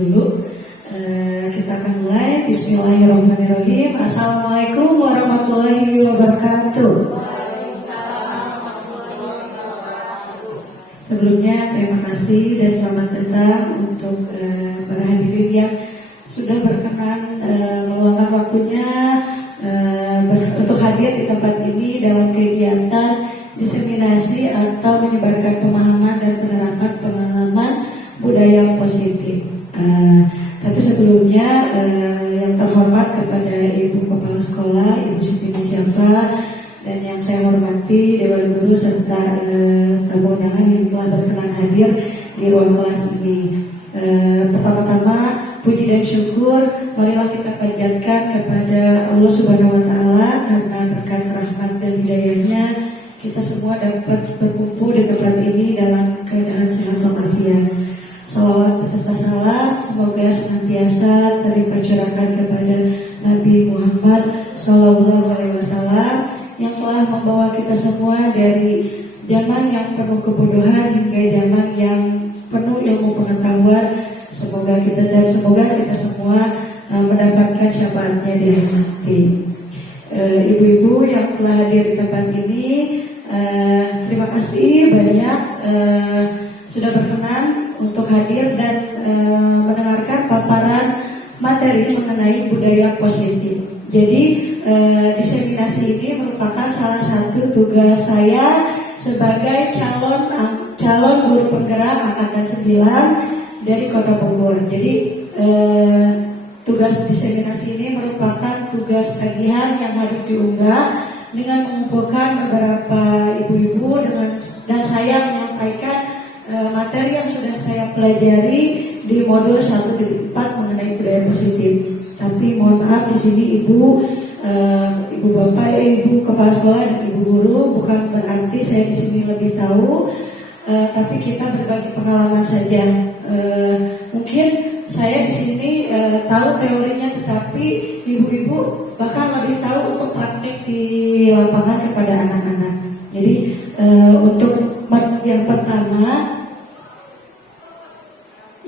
dulu. Kita akan mulai. Bismillahirrahmanirrahim. Assalamualaikum warahmatullahi wabarakatuh. Sebelumnya terima kasih dan selamat datang untuk para hadirin yang sudah berkenan meluangkan waktunya untuk hadir di tempat ini dalam kegiatan diseminasi atau menyebarkan pemahaman dan penerapan pengalaman budaya positif. Tapi sebelumnya yang terhormat kepada Ibu Kepala Sekolah, Ibu Siti Musyafah, dan yang saya hormati Dewan Guru serta tamu undangan yang telah berkenan hadir di ruang kelas ini. Pertama-tama puji dan syukur marilah kita panjatkan kepada Allah Subhanahu wa taala karena berkat rahmat dan hidayahnya kita semua dapat berkumpul di tempat ini dalam keadaan sehat walafiat. Salawat beserta salam semoga senantiasa terlimpah curahkan kepada Nabi Muhammad SAW yang telah membawa kita semua dari zaman yang penuh kebodohan hingga zaman yang penuh ilmu pengetahuan. Semoga kita semua mendapatkan syafaatnya di hari nanti. Ibu-ibu yang telah hadir di tempat ini, terima kasih banyak sudah berkenan untuk hadir dan mendengarkan paparan materi mengenai budaya positif. Jadi diseminasi ini merupakan salah satu tugas saya sebagai calon guru penggerak angkatan 9 dari Kota Bogor. Jadi tugas diseminasi ini merupakan tugas tagihan yang harus diunggah dengan mengumpulkan beberapa ibu-ibu dan saya menyampaikan materi yang sudah saya pelajari di modul 1.4 mengenai budaya positif. Tapi mohon maaf di sini ibu bapak, ibu kepala sekolah dan ibu guru, bukan berarti saya di sini lebih tahu, tapi kita berbagi pengalaman saja. Mungkin saya di sini tahu teorinya, tetapi ibu-ibu bahkan lebih tahu untuk praktik di lapangan kepada anak-anak. Jadi untuk yang pertama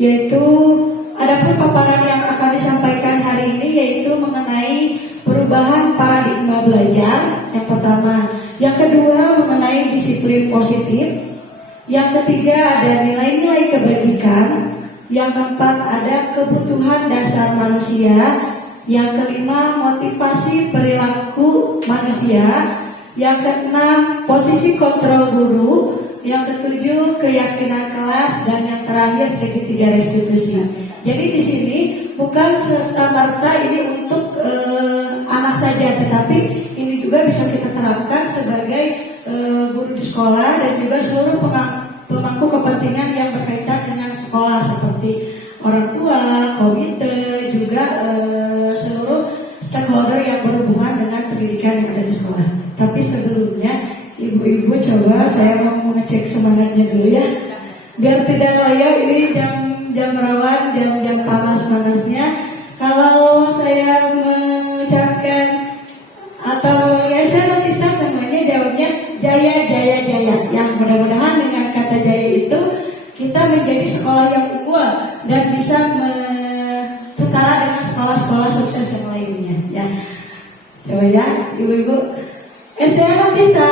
yaitu adapun paparan yang akan disampaikan hari ini yaitu mengenai perubahan paradigma belajar yang pertama, yang kedua mengenai disiplin positif, yang ketiga ada nilai-nilai kebajikan, yang keempat ada kebutuhan dasar manusia, yang kelima motivasi perilaku manusia, yang keenam posisi kontrol guru, yang ketujuh keyakinan kelas, dan yang terakhir segitiga restitusi. Jadi di sini bukan serta merta ini untuk anak saja, tetapi ini juga bisa kita terapkan sebagai guru di sekolah dan juga seluruh pemangku kepentingan yang berkaitan dengan sekolah seperti orang tua, komite, juga seluruh stakeholder yang berhubungan dengan pendidikan yang ada di sekolah. Tapi sebelumnya ibu-ibu coba saya mau ngecek semangatnya dulu ya, biar tidak layak ini jam rawan, jam panas-panasnya. Kalau saya mengucapkan atau ya saya notista semuanya jawabnya jaya jaya jaya. Yang mudah-mudahan dengan kata jaya itu kita menjadi sekolah yang unggul dan bisa setara dengan sekolah-sekolah sukses yang lainnya ya. Coba ya ibu-ibu, SDN Notista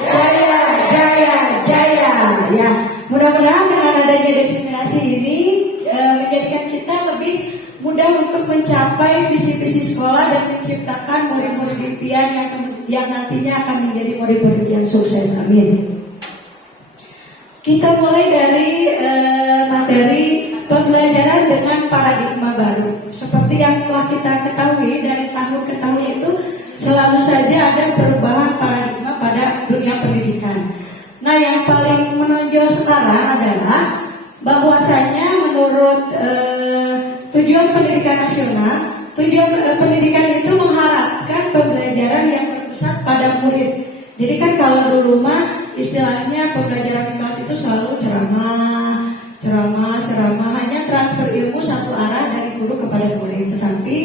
jaya jaya jaya ya. Mudah-mudahan dengan adanya diseminasi ini menjadikan kita lebih mudah untuk mencapai visi-visi sekolah dan menciptakan murid-murid impian yang nantinya akan menjadi murid-murid yang sukses. Amin. Kita mulai dari materi pembelajaran dengan paradigma baru. Seperti yang telah kita ketahui dari tahun ke tahun itu selalu saja ada perubahan paradigma pada dunia pendidikan. Nah, yang paling menonjol sekarang adalah bahwasanya menurut tujuan pendidikan nasional, tujuan pendidikan itu mengharapkan pembelajaran yang berpusat pada murid. Jadi kan kalau dulu mah istilahnya pembelajaran di kelas itu selalu ceramah, hanya transfer ilmu satu arah dari guru kepada murid. Tetapi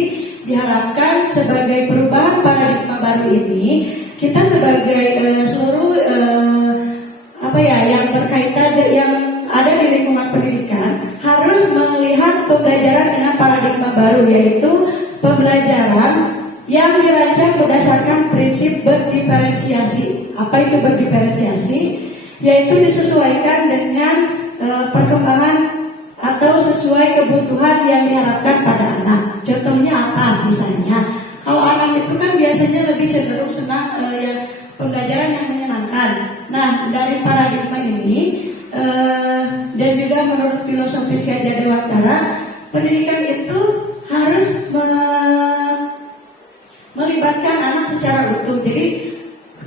diharapkan sebagai perubahan paradigma baru ini, kita sebagai seluruh yang berkaitan yang ada di lingkungan pendidikan harus melihat pembelajaran baru, yaitu pembelajaran yang dirancang berdasarkan prinsip berdiferensiasi. Apa itu berdiferensiasi? Yaitu disesuaikan dengan perkembangan atau sesuai kebutuhan yang diharapkan pada anak. Contohnya apa? Misalnya, kalau anak itu kan biasanya lebih cenderung senang yang pembelajaran yang menyenangkan. Nah, dari paradigma ini dan juga menurut filosofis Gajah Dewantara, pendidikan itu harus melibatkan anak secara utuh. Jadi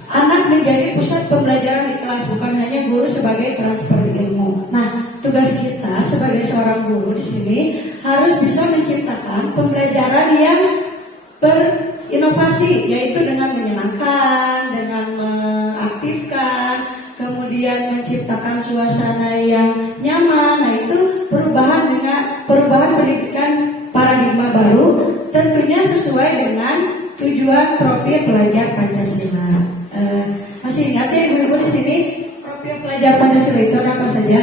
anak menjadi pusat pembelajaran di kelas, bukan hanya guru sebagai transfer ilmu. Nah, tugas kita sebagai seorang guru di sini harus bisa menciptakan pembelajaran yang berinovasi, yaitu dengan menyenangkan, dengan mengaktifkan, kemudian menciptakan suasana yang nyaman. Nah, itu perubahan pendidikan paradigma baru, tentunya sesuai dengan tujuan profil pelajar Pancasila. Masih ingat ya ibu-ibu di sini profil pelajar Pancasila itu apa saja?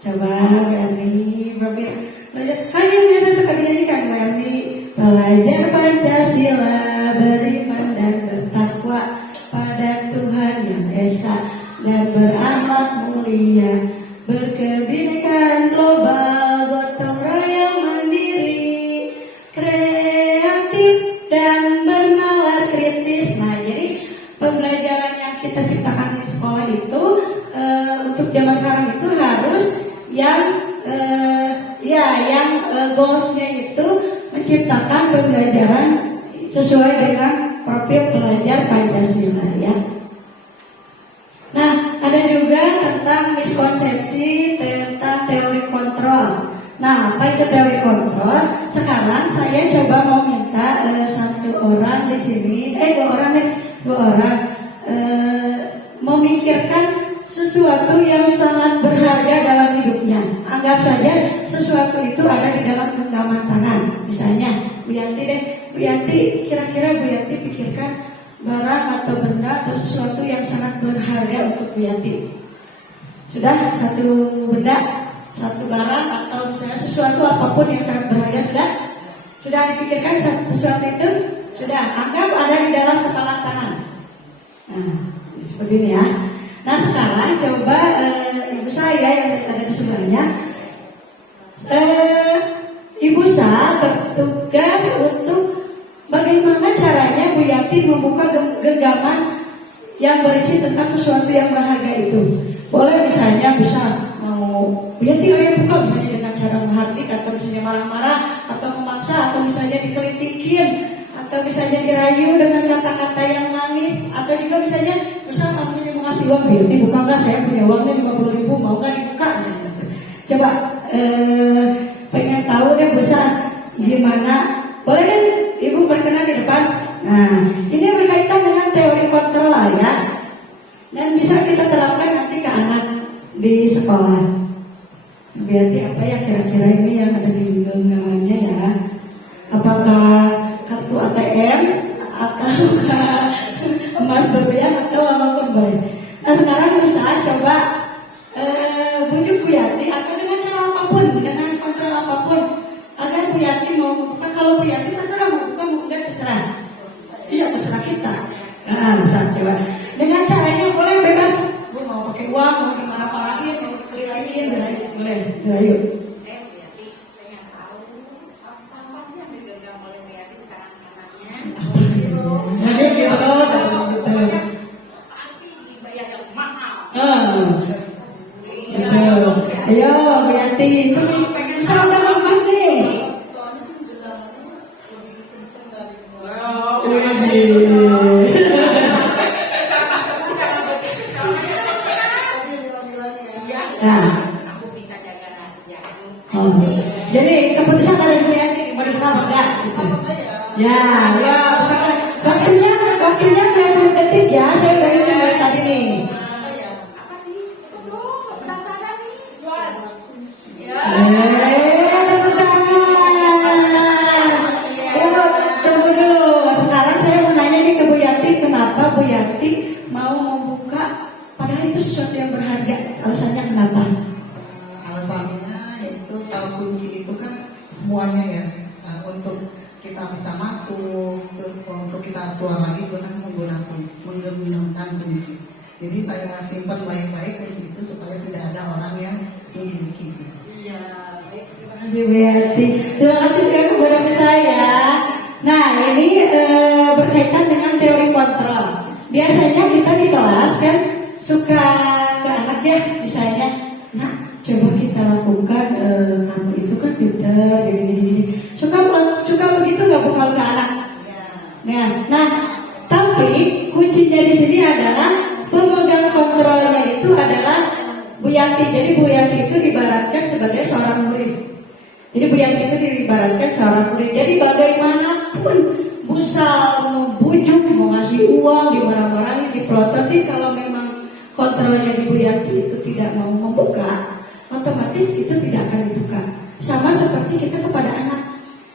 Coba Yani, profil pelajar. Hanya biasa suka dinyanyikan Yani. Pelajar Pancasila beriman dan bertakwa pada Tuhan Yang Esa dan berakhlak mulia, berkebinekaan global, gotong royong mandiri, kreatif dan bernalar kritis. Nah, jadi pembelajaran yang kita ciptakan di sekolah itu untuk zaman sekarang itu harus yang goalsnya itu menciptakan pembelajaran sesuai dengan profil pelajar Pancasila ya. Nah, ada juga tentang miskonsepsi tentang teori kontrol. Nah, apa itu teori kontrol? Sekarang saya coba mau minta satu orang di sini, dua orang memikirkan sesuatu yang sangat berharga dalam hidupnya. Anggap saja sesuatu itu ada di dalam genggaman tangan. Misalnya, Bu Yanti deh, Bu Yanti, kira-kira Bu Yanti pikirkan barang atau benda atau sesuatu yang sangat berharga untuk Bu Yanti. Sudah satu benda, satu barang atau misalnya sesuatu apapun yang sangat berharga sudah dipikirkan sesuatu itu sudah anggap ada di dalam kepalan tangan. Nah, seperti ini ya. Nah, sekarang coba ibu saya yang ada di sebelahnya, ibu saya bertugas untuk bagaimana caranya Bu Yanti membuka genggaman yang berisi tentang sesuatu yang berharga itu. Boleh misalnya bisa mau Bu Yanti ayo buka, misalnya dengan cara menghardik atau misalnya marah-marah atau memaksa atau misalnya dikelitikin atau misalnya dirayu dengan kata-kata yang manis atau juga misalnya kamu mau ngasih uang Bu Yanti buka nggak, saya punya uangnya 50.000 mau nggak dibuka gitu. Coba pengen tahu deh bisa gimana, boleh deh ibu berkenan di depan. Nah, ini berkaitan dengan teori kontrol ya, dan bisa kita terapkan nanti ke anak di sekolah. Berarti apa ya kira-kira ini yang ada di genggamannya ya? Apakah kartu ATM atau emas berlian atau apapun baik. Nah, sekarang bisa coba bujuk Bu Yanti atau dengan cara apapun, dengan kontrol apapun agar Bu Yanti mau membuka. Kalau Bu Yanti terserah mau buka mau enggak terserah. Iya terserah kita. Nah, bisa coba dengan caranya boleh bebas. Bu mau pakai uang, mau dimarah-marahin, mau dikelilain, boleh. Ayo. Ayo Bu Yanti, itu bisa udah ngomong nih. Jadi keputusan dari Bu Yanti mau dibuka apa enggak? Gitu. Ya, waktunya 20 detik ya, saya udah hitung dari tadi nih. Tepuk tangan. Tunggu dulu. Sekarang saya mau nanya nih ke Bu Yanti, kenapa Bu Yanti mau membuka padahal itu sesuatu yang berharga? Alasannya kenapa? Alasannya itu tahu kunci itu kan semuanya ya. bisa masuk, terus untuk kita keluar lagi juga kan menggunakan kunci. Jadi saya simpan baik-baik kunci itu supaya tidak ada orang yang memiliki. Iya, baik. Terima kasih Bu Yati. Terima kasih juga kepada saya. Nah, ini berkaitan dengan teori kontrol. Biasanya kita di kelas kan suka ke anak ya, misalnya, nah coba kita lakukan, kamu itu kan pinter, gini. Suka begitu nggak bekal ke anak? Nah, tapi kuncinya di sini adalah pemegang kontrolnya itu adalah Bu Yanti. Jadi Bu Yanti itu diibaratkan sebagai seorang murid. Jadi Bu Yanti itu diibaratkan seorang murid. Jadi bagaimanapun Busal mau bujuk, mau ngasih uang, dimarah-marahin, dipelototin, kalau memang kontrolnya di Bu Yanti itu tidak mau membuka, otomatis itu tidak akan dibuka. Sama seperti kita kepada anak.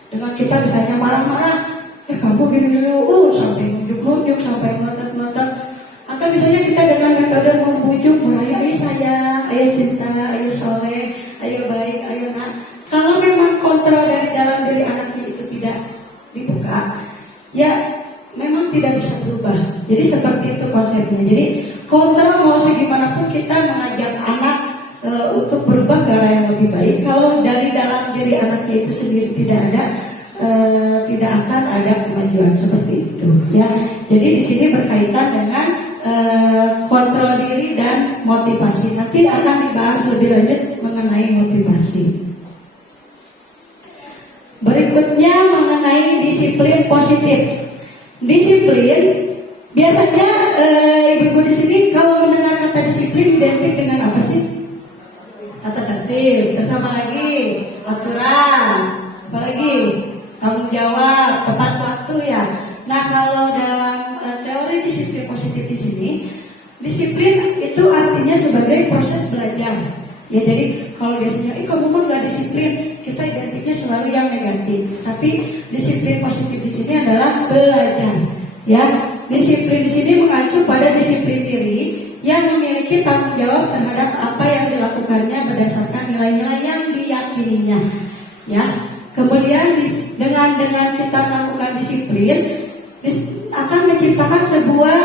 Dengan kita misalnya marah-marah, kamu gini dulu, sampai nunjuk-nunjuk, sampai melotot-melotot. Atau misalnya kita dengan metode membujuk, merayu, ayo sayang, ayo cinta, ayo soleh, ayo baik, ayo nak. Kalau memang kontrol dari dalam diri anaknya itu tidak dibuka, ya memang tidak bisa berubah. Jadi seperti itu konsepnya. Jadi kontrol mau segimanapun kita mengajak anak untuk berubah ke arah yang lebih baik, kalau dari dalam diri anaknya itu sendiri tidak ada, tidak akan ada kemajuan seperti itu. Ya, jadi di sini berkaitan dengan kontrol diri dan motivasi. Nanti akan dibahas lebih lanjut mengenai motivasi. Berikutnya mengenai disiplin positif. Disiplin biasanya ibu-ibu di sini kalau mendengar kata disiplin identik dengan apa sih? Tata tertib, terus apa lagi? Aturan, apa lagi? Tanggung jawab, tepat waktu ya. Nah, kalau dalam teori disiplin positif di sini, disiplin itu artinya sebagai proses belajar. Ya, jadi kalau biasanya, kamu mah nggak disiplin, kita identiknya selalu yang negatif. Tapi disiplin positif di sini adalah belajar. Ya, disiplin di sini mengacu pada disiplin diri yang memiliki tanggung jawab terhadap apa yang dilakukannya berdasarkan nilai-nilai yang diyakininya. Ya, kemudian dengan kita melakukan disiplin akan menciptakan sebuah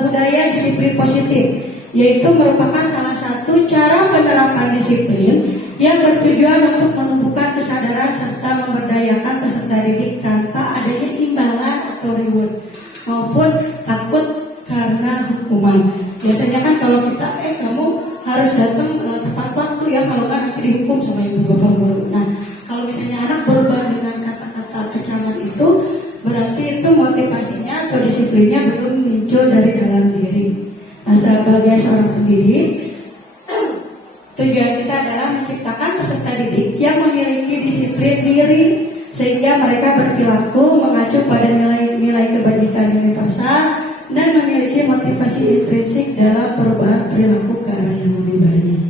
budaya disiplin positif, yaitu merupakan salah satu cara penerapan disiplin yang bertujuan untuk menumbuhkan kesadaran serta memberdayakan peserta didik tanpa adanya imbalan atau reward maupun takut karena hukuman. Biasanya kan kalau kita kamu harus datang tepat waktu ya, kalau nggak nanti dihukum sama ibu bapak guru. Nah, kalau misalnya anak berubah dengan kata-kata kecaman itu, berarti itu motivasinya atau disiplinnya belum muncul dari dalam diri. Nah, sebagai seorang pendidik, tujuan kita adalah menciptakan peserta didik yang memiliki disiplin diri sehingga mereka berperilaku mengacu pada nilai-nilai kebajikan universal dan memiliki motivasi intrinsik dalam perubahan perilaku ke arah yang lebih baik.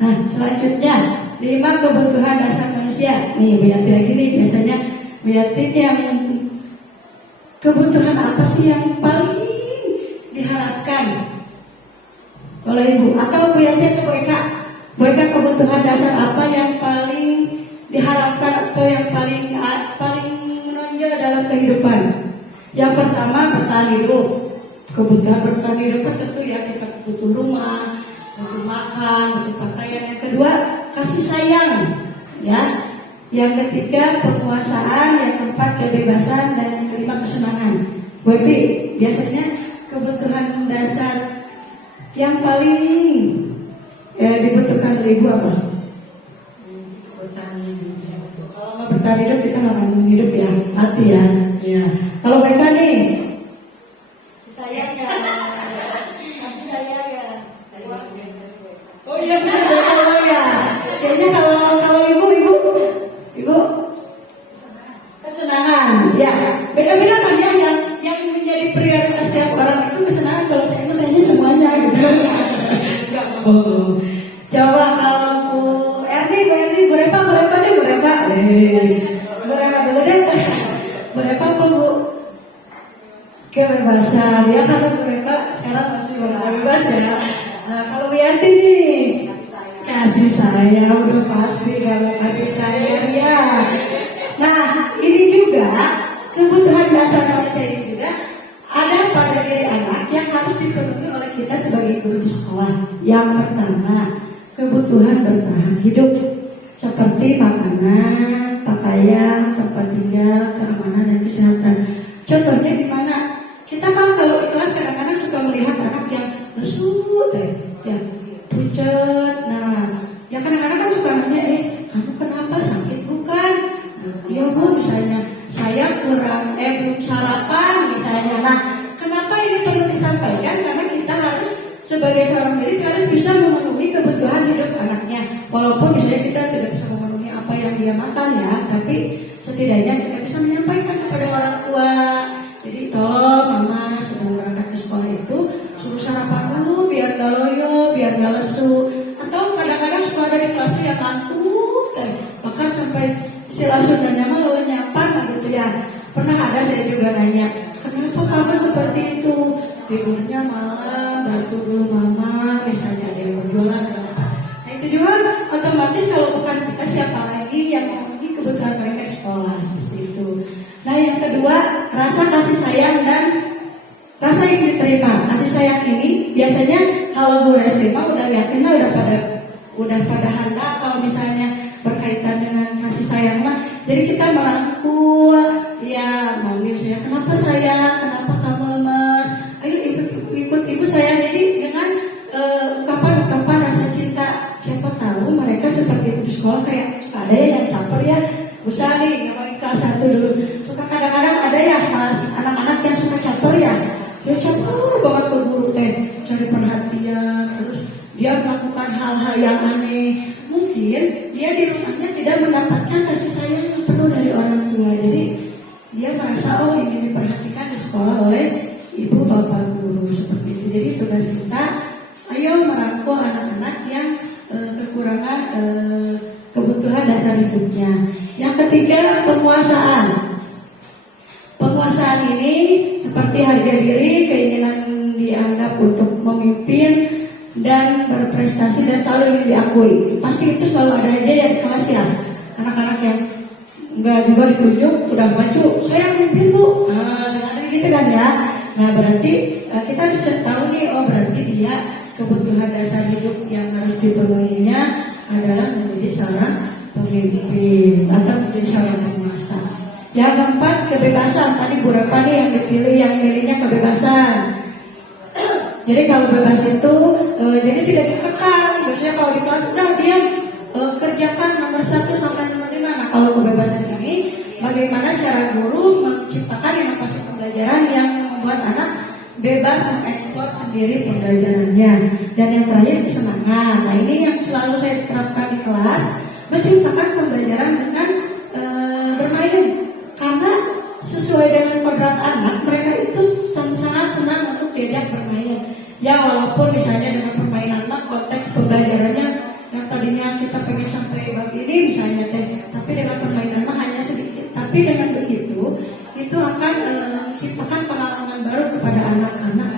Nah, selanjutnya 5 kebutuhan dasar manusia. Nih, Bu Yanti lagi nih, biasanya Bu Yanti yang kebutuhan apa sih yang paling diharapkan oleh Ibu? Atau Bu Yanti atau Bu Eka? Bu Eka, kebutuhan dasar apa yang paling diharapkan atau yang paling menonjol dalam kehidupan? Yang pertama, bertahan hidup. Kebutuhan bertahan hidup tentu ya, kita butuh rumah, butuh makan, butuh pakaian. Yang kedua, kasih sayang, ya. Yang ketiga, penguasaan. Yang keempat, kebebasan. Dan yang kelima, kesenangan. Bu Epi, biasanya kebutuhan dasar yang paling dibutuhkan oleh Ibu apa? Bertahan hidup. Kalau nggak bertahan hidup, kita nggak akan hidup ya, mati ya. Ya. Kalau mereka nih, sayang ya, kasih sayang ya. Oh iya benar ya. Kayaknya kalau ibu kesenangan. Ya, beda-beda kan ya, yang menjadi prioritas setiap orang itu kesenangan. Kalau saya itu kayaknya semuanya gitu. Enggak bohong. Coba kalau Bu Erni, Bu Repa deh, Bu Repa dulu deh. Bu Repa apa Bu? Kebebasan. Ya, karena Bu Repa sekarang masih bebas ya. Kalau Wianti nih, kasih sayang udah pasti kalau kasih sayang ya. Nah, ini juga kebutuhan dasar manusia ini juga ada pada diri anak yang harus dipenuhi oleh kita sebagai guru di sekolah. Yang pertama, kebutuhan bertahan hidup seperti makanan, pakaian, tempat tinggal, keamanan dan kesehatan. Contohnya di mana? Kita kan kalau di kelas kadang-kadang suka melihat anak yang lesu, ya pucet. Nah, ya kadang-kadang kan suka nanya, kamu kenapa sakit bukan? Ya bu, misalnya saya kurang belum sarapan misalnya. Nah, kenapa ini perlu disampaikan? Karena kita harus sebagai seorang didik harus bisa memenuhi kebutuhan hidup anaknya. Walaupun misalnya kita tidak bisa memenuhi apa yang dia makan ya, tapi setidaknya kita bisa menyampaikan kepada orang tua. Jadi tolong mama sebelum berangkat ke sekolah itu suruh sarapan dulu biar gak loyo, biar gak lesu. Atau kadang-kadang suka ada di kelas yang ngantuk, bahkan sampai istilah Sundanya mah lenyapan gitu ya. Pernah ada saya juga nanya, kenapa kamu seperti itu? Tidurnya malam, bantu dulu mama, misalnya ada yang berjualan. Nah itu juga otomatis kalau bukan kita siapa lagi yang memenuhi kebutuhan mereka di sekolah seperti itu. Nah yang kedua, rasa kasih sayang dan rasa ingin diterima. Kasih sayang ini biasanya kalau guru terima udah yakinlah udah pada handal kalau misalnya berkaitan dengan kasih sayang mah. Jadi kita merangkul, ya mami misalnya kenapa sayang, kenapa kamu lemas, ayo ikut ibu sayang. Jadi dengan ungkapan-ungkapan rasa cinta. Siapa tahu mereka seperti itu di sekolah kayak ada yang caper ya. Usah nih, yang kelas 1 dulu. Suka kadang-kadang ada ya anak-anak yang suka caper ya. Dia caper banget ke guru cari perhatian, terus dia melakukan hal-hal yang aneh. Mungkin dia di rumahnya tidak mendapatkan kasih sayang yang penuh dari orang tua. Jadi dia merasa ingin diperhatikan di sekolah oleh ibu bapak guru seperti itu. Jadi tugas kita, ayo merangkul anak-anak yang kekurangan kebutuhan dasar hidupnya. Yang ketiga, penguasaan. Penguasaan ini seperti harga diri, keinginan dianggap untuk memimpin dan berprestasi dan selalu ingin diakui. Pasti itu selalu ada aja ya di kelas ya. Anak-anak yang enggak juga ditunjuk udah maju, saya memimpin bu. Nah, ada gitu kan ya. Nah berarti kita harus tahu nih, berarti dia kebutuhan dasar hidup yang harus dipenuhinya adalah menjadi seorang pemimpin atau menjadi seorang penguasa. Yang keempat, kebebasan. Tadi berapa nih yang dipilih, yang milihnya kebebasan. Jadi kalau bebas itu jadi tidak dikekang. Biasanya kalau di kelas udah diam, kerjakan nomor 1 sampai nomor 5. Nah kalau kebebasan ini, bagaimana cara guru menciptakan inovasi pembelajaran yang membuat anak bebas mengeksplor sendiri pembelajarannya. Dan yang terakhir, kesenangan. Nah ini yang selalu saya terapkan di kelas, menciptakan pembelajaran dengan bermain. Karena sesuai dengan kodrat anak, mereka itu sangat senang untuk diajak bermain. Ya walaupun misalnya dengan permainan konteks pembelajarannya yang tadinya kita pengen sampai bab ini misalnya tapi dengan permainan hanya sedikit. Tapi dengan begitu itu akan menciptakan pengalaman baru kepada anak, karena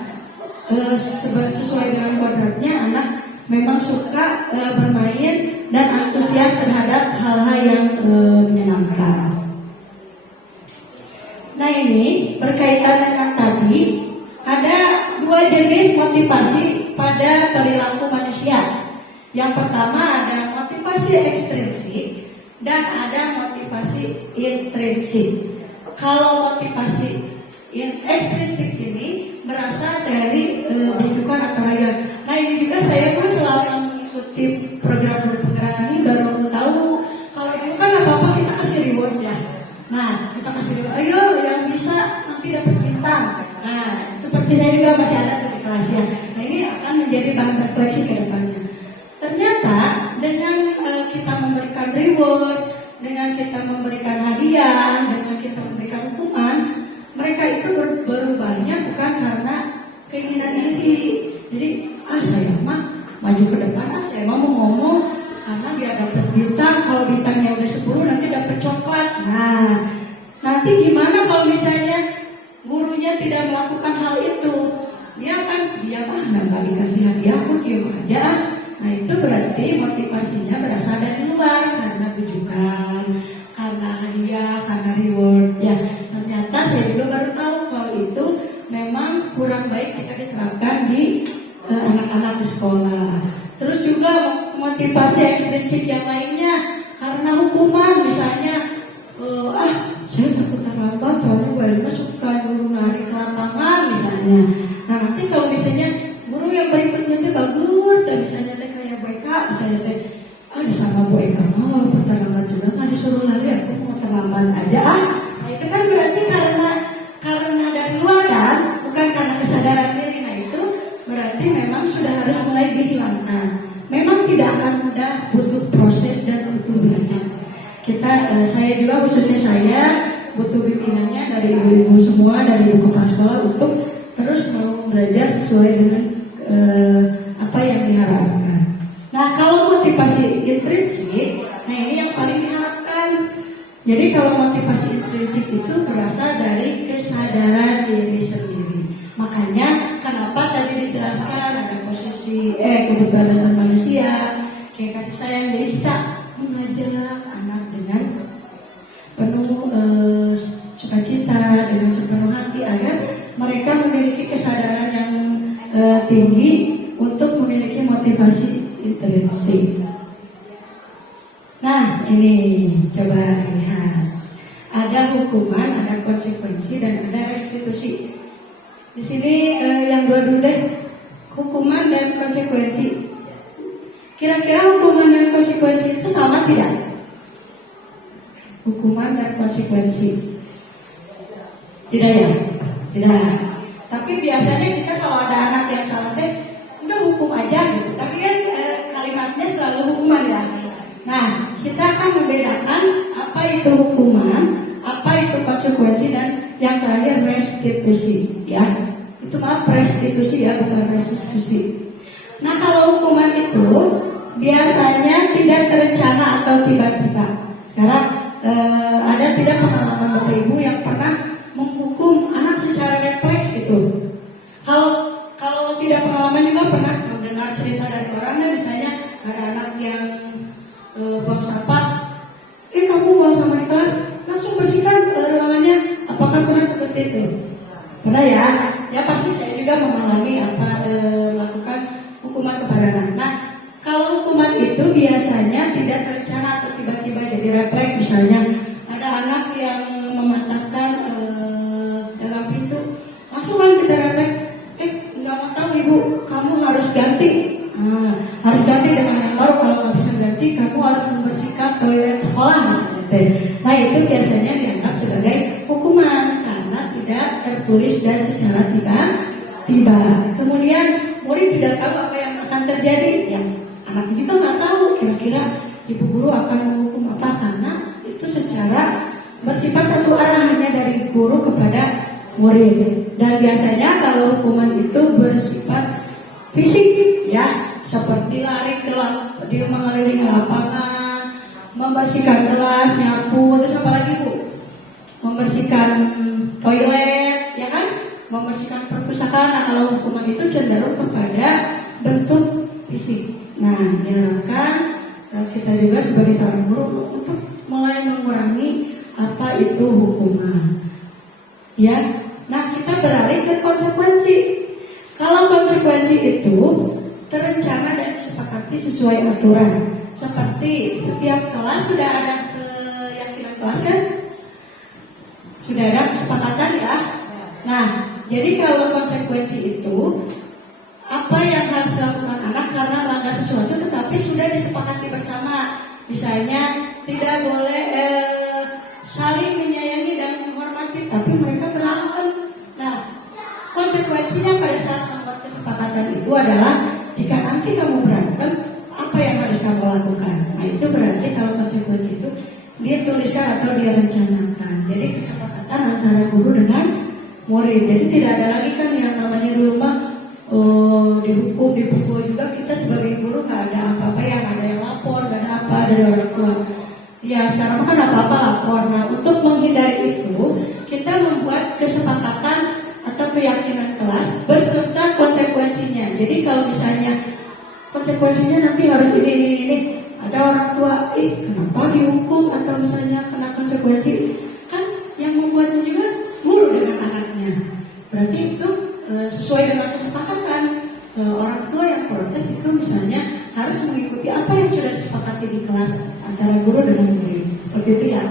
sesuai dengan kodratnya anak memang suka bermain dan antusias terhadap hal-hal yang menyenangkan. Nah ini berkaitan dengan tadi, ada 2 jenis motivasi pada perilaku manusia. Yang pertama ada motivasi ekstrinsik dan ada motivasi intrinsik. Kalau motivasi ekstrinsik ini berasal dari bujukan atau rayuan. Nah ini juga saya pun selama mengikuti program berpenggerak ini baru tahu kalau dulu kan apa-apa kita kasih reward ya. Nah kita kasih reward, ayo yang bisa nanti dapat bintang. Nah seperti saya juga masih ada di kelas ya. Nah ini akan menjadi bahan refleksi ke depannya. Ternyata dengan kita memberikan reward, dengan kita memberikan hadiah, dengan kita memberikan hukuman, mereka itu berubahnya bukan karena keinginan diri. Jadi saya mah maju ke depan, saya mau ngomong karena biar dapat bintang. Kalau bintangnya udah 10 nanti dapat coklat. Nah nanti gimana kalau misalnya gurunya tidak melakukan hal itu? Dia mah nggak dikasih hadiah, aku dia saya juga khususnya saya butuh bimbingannya dari ibu-ibu semua, dari ibu kepala sekolah untuk terus mau belajar sesuai dengan apa yang diharapkan. Nah, kalau motivasi intrinsik, nah ini yang paling diharapkan. Jadi kalau motivasi intrinsik itu berasal dari kesadaran diri sendiri. Makanya kenapa tadi dijelaskan ada posisi kebutuhan dasar manusia, kayak kasih sayang. Jadi kita mengajak anak dengan penuh sukacita, dengan sepenuh hati agar mereka memiliki kesadaran yang tinggi untuk memiliki motivasi intrinsik. Nah, ini coba lihat. Ada hukuman, ada konsekuensi, dan ada restitusi. Di sini yang dua dulu deh, hukuman dan konsekuensi. Kira-kira hukuman dan konsekuensi itu sama tidak? Hukuman dan konsekuensi. Tidak ya? Tidak. Tapi biasanya kita kalau ada anak yang salah teh, udah hukum aja gitu. Tapi kan kalimatnya selalu hukuman ya. Nah, kita akan membedakan apa itu hukuman, apa itu konsekuensi, dan yang terakhir restitusi ya. Itu restitusi ya, bukan restitusi. Nah, kalau hukuman itu biasanya tidak terencana atau tiba-tiba. Sekarang ada tidak pengalaman Bapak Ibu yang pernah menghukum anak secara refleks gitu? Kalau tidak pengalaman juga pernah mendengar cerita dari orang, dan misalnya ada anak yang buang sampah, kamu buang sampah di kelas, langsung bersihkan ruangannya. Apakah pernah seperti itu? Pernah ya? Ya pasti saya juga mengalami melakukan hukuman kepada anak. Nah, kalau hukuman itu biasanya tidak terencana atau tiba-tiba jadi refleks. Misalnya ada anak yang mematahkan dalam pintu, langsung kan kita refleks, nggak mau tahu ibu, kamu harus ganti. Harus ganti dengan yang baru. Kalau nggak bisa ganti, kamu harus membersihkan toilet sekolah misalnya. Nah, itu biasanya dianggap sebagai hukuman karena tidak tertulis dan secara tiba-tiba. Kemudian murid tidak tahu apa yang akan terjadi. Ya, anak juga nggak tahu kira-kira ibu guru akan menghukum apa, karena itu secara bersifat satu arah, hanya dari guru kepada murid. Dan biasanya kalau hukuman itu bersifat fisik ya, seperti lari dia mengelilingi lapangan, membersihkan kelas, nyapu, terus apa lagi Bu? Membersihkan toilet, ya kan? Membersihkan perpustakaan. Nah, kalau hukuman itu cenderung kepada bentuk fisik. Nah, diharapkan kita juga sebagai seorang guru untuk mulai mengurangi apa itu hukuman. Ya, nah kita beralih ke konsekuensi. Kalau konsekuensi itu terencana dan disepakati sesuai aturan. Seperti setiap kelas sudah ada keyakinan kelas kan? Sudah ada kesepakatan ya. Nah, jadi kalau konsekuensi itu apa yang harus dilakukan anak karena melanggar sesuatu tetapi sudah disepakati bersama. Misalnya tidak boleh saling menyayangi dan menghormati, tapi mereka melakukan. Nah, konsekuensinya pada saat membuat kesepakatan itu adalah jika nanti kamu berantem, apa yang harus kamu lakukan? Nah, itu berarti kalau konsekuensi itu dia tuliskan atau dia rencanakan. Jadi kesepakatan antara guru dengan murid. Jadi tidak ada lagi kan yang namanya dulu mah dihukum, dipukul juga. Kita sebagai guru nggak ada apa-apa, yang ada yang lapor, nggak ada apa dari orang tua. Ya sekarang kan apa-apa lapor. Nah, untuk menghindari itu kita membuat kesepakatan atau keyakinan kelas beserta konsekuensinya. Jadi kalau misalnya konsekuensinya nanti harus ini, ada orang tua, kenapa dihukum atau misalnya kena konsekuensi, kan yang membuatnya juga guru dengan anaknya. Berarti itu sesuai dengan kesepakatan. Orang tua yang protes itu misalnya harus mengikuti apa yang sudah disepakati di kelas antara guru dengan murid. Seperti itu ya.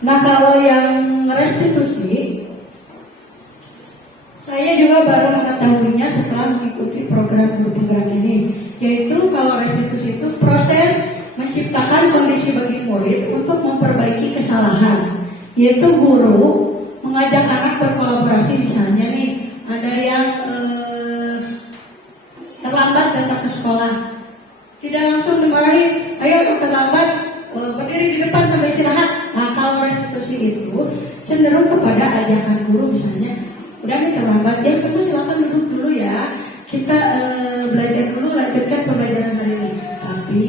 Nah, kalau yang restitusi, saya juga baru mengetahuinya setelah mengikuti program guru penggerak ini. Yaitu kalau restitusi itu proses menciptakan kondisi bagi murid untuk memperbaiki kesalahan. Yaitu guru mengajak anak berkolaborasi. Misalnya nih, ada yang terlambat datang ke sekolah, tidak langsung dimarahin, ayo terlambat, berdiri di depan sampai istirahat. Nah, kalau restitusi itu cenderung kepada ajakan guru misalnya, udah nih terlambat ya, kamu silakan duduk dulu ya. Kita belajar dulu, lanjutkan pembelajaran hari ini. Tapi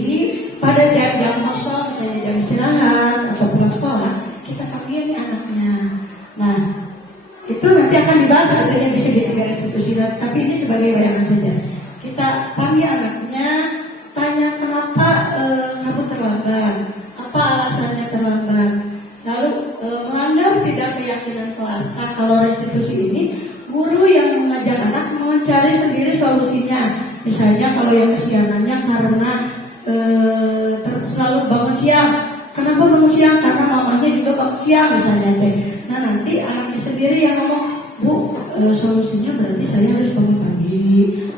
pada jam kosong, misalnya jam istirahat atau pulang sekolah, kita panggil nih anaknya. Nah, itu nanti akan dibahas sebetulnya di segitiga restitusi, tapi ini sebagai bayangan saja. Kita panggil anaknya, tanya kenapa kamu terlambat, apa alasannya terlambat, lalu melanggar tidak keyakinan kelas. Nah, kalau restitusi ini, guru yang mengajar anak mencari sendiri solusinya. Misalnya kalau yang kesiangannya karena selalu bangun siang. Kenapa bangun siang? Karena mamanya juga bangun siang misalnya teh. Nah, nanti anaknya sendiri yang ngomong, Bu, solusinya berarti saya harus bangun pagi.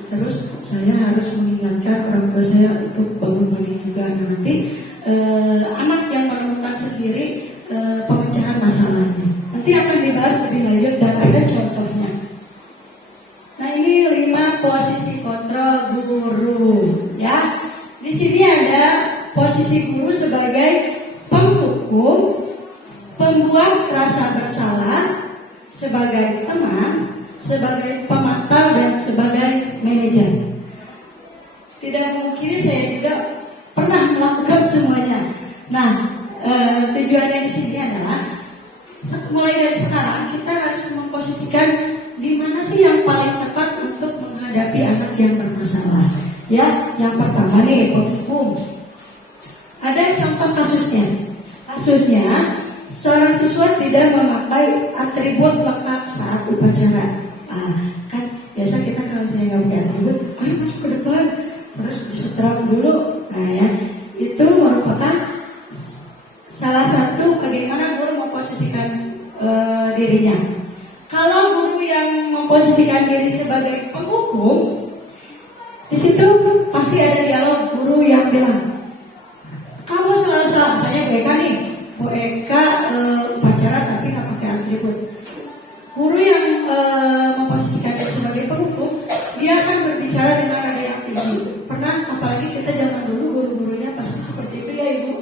Terus saya harus mengingatkan orang tua saya untuk bangun pagi juga. Nah, nanti anak yang menemukan sendiri pemecahan masalahnya. Nanti akan dibahas lebih lanjut dan ada contohnya. Nah, ini 5 posisi kontrol guru, ya. Di sini ada posisi guru sebagai penghukum, pembuat rasa bersalah, sebagai teman, sebagai pemantau, dan sebagai manajer. Tidak mungkin saya juga pernah melakukan semuanya. Nah, tujuannya di sini adalah mulai dari sekarang kita harus memposisikan di mana sih yang paling tepat untuk menghadapi anak yang bermasalah. Ya, yang pertama nih penghukum. Ada contoh kasusnya. Kasusnya seorang siswa tidak memakai atribut lengkap saat upacara. Kan biasa kita kalau misalnya nggak pakai atribut, ayo masuk ke depan, terus disetrap dulu. Nah ya, itu merupakan salah satu bagaimana guru memposisikan dirinya. Kalau guru yang memposisikan diri sebagai penghukum, di situ pasti ada dialog guru yang bilang, kamu selalu salah. Misalnya Bu Eka nih, Bu Eka upacara tapi nggak pakai atribut. Guru yang memposisikan diri sebagai penghukum, dia akan berbicara dengan nada yang tinggi. Pernah, apalagi kita zaman dulu guru-gurunya pasti seperti itu ya Ibu.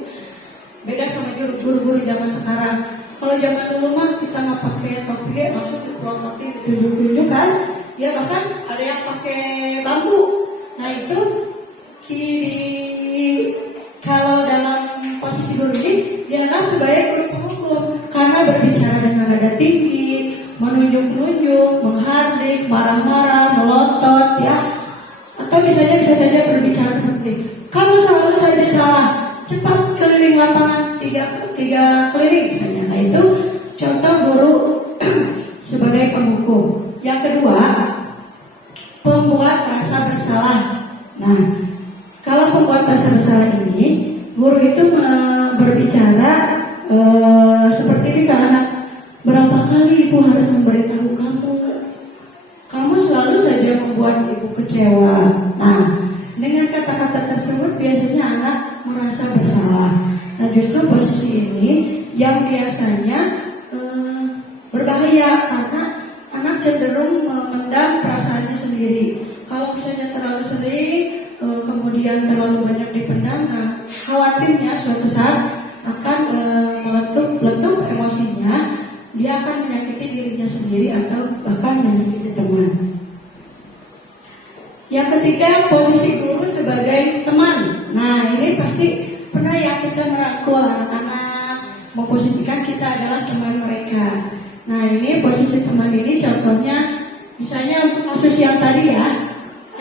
Beda sama guru-guru zaman sekarang. Kalau zaman dulu mah kita nggak pakai topi, langsung dipelototin, ditunjuk-tunjuk kan. Ya bahkan ada yang pakai bambu. Nah itu kalau dalam posisi guru ini dianggap sebagai guru penghukum karena berbicara dengan nada tinggi, menunjuk-nunjuk, menghardik, marah-marah, melotot ya. Atau misalnya bisa saja berbicara seperti, kamu selalu saja salah, cepat keliling lapangan tiga keliling misalnya. Nah itu contoh guru sebagai penghukum. Yang kedua, pembuat rasa bersalah. Nah, kalau pembuat rasa bersalah ini, guru itu berbicara seperti ini ke anak. Berapa kali ibu harus memberitahu kamu? Kamu selalu saja membuat ibu kecewa. Nah, dengan kata-kata tersebut biasanya anak merasa bersalah. Nah, justru posisi ini yang biasanya berbahaya karena anak cenderung memendam perasaannya sendiri. Kalau misalnya terlalu sering, kemudian terlalu banyak dipendam, nah khawatirnya suatu saat akan meletup emosinya, dia akan menyakiti dirinya sendiri atau bahkan menyakiti teman. Yang ketiga, posisi guru sebagai teman. Nah ini pasti pernah ya kita merangkul anak-anak, memposisikan kita adalah teman mereka. Nah ini posisi teman ini contohnya, misalnya untuk kasus yang tadi ya,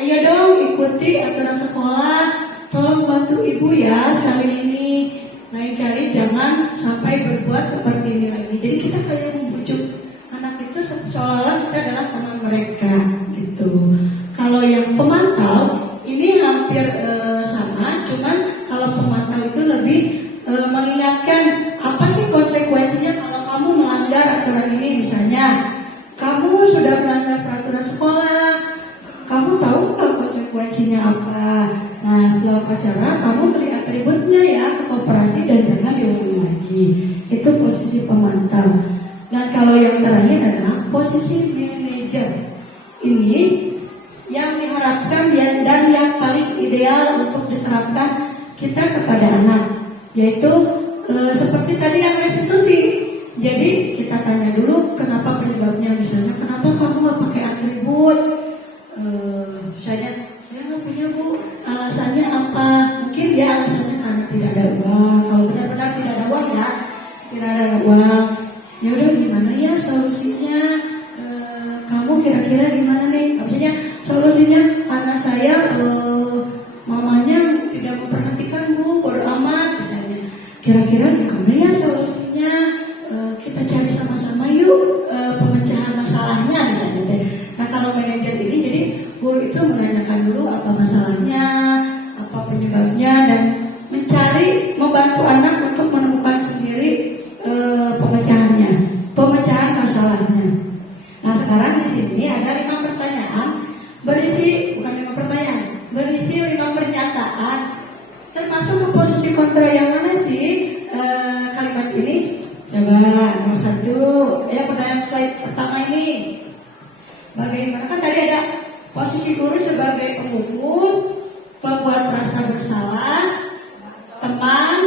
ayo dong ikuti aturan sekolah, tolong bantu ibu ya sekali ini, lain kali jangan sampai berbuat seperti ini lagi. Jadi kita kayak membujuk anak itu seolah-olah kita adalah teman mereka gitu. Kalau yang pemantau ini hampir sama, cuman kalau pemantau itu lebih mengingatkan apa sih konsekuensinya kalau kamu melanggar aturan ini. Misalnya kamu sudah melanggar peraturan sekolah, kamu tahu nggak konsekuensinya apa? Nah setelah upacara kamu beri atributnya ya ke koperasi dan jangan diulangi lagi. Itu posisi pemantau. Dan kalau yang terakhir adalah posisi manajer. Ini yang diharapkan dan yang paling ideal untuk diterapkan kita kepada anak, yaitu Jadi kita tanya dulu kenapa penyebabnya, misalnya kenapa kamu nggak pakai atribut. Misalnya saya nggak punya bu, alasannya apa? Mungkin dia alasannya karena tidak ada uang. Kalau benar-benar tidak ada uang ya, tidak ada uang. Ya udah gimana ya solusinya? Kamu kira-kira gimana nih? Maksudnya solusinya karena saya mamanya tidak memperhatikan bu, bodo amat misalnya. Kira-kira gimana ya solusinya? Kita cari sama-sama yuk pemecahan masalahnya misalnya teh. Nah kalau manajer ini jadi guru itu menanyakan dulu apa masalahnya, apa penyebabnya, dan membantu anak untuk menemukan sendiri pemecahan masalahnya. Nah sekarang di sini ada 5 pertanyaan berisi 5 pernyataan, termasuk posisi kontra yang mana sih kalimat ini? Coba nomor 1, pertanyaan slide pertama ini. Bagaimana kan tadi ada posisi guru sebagai penghukum, pembuat rasa bersalah, teman,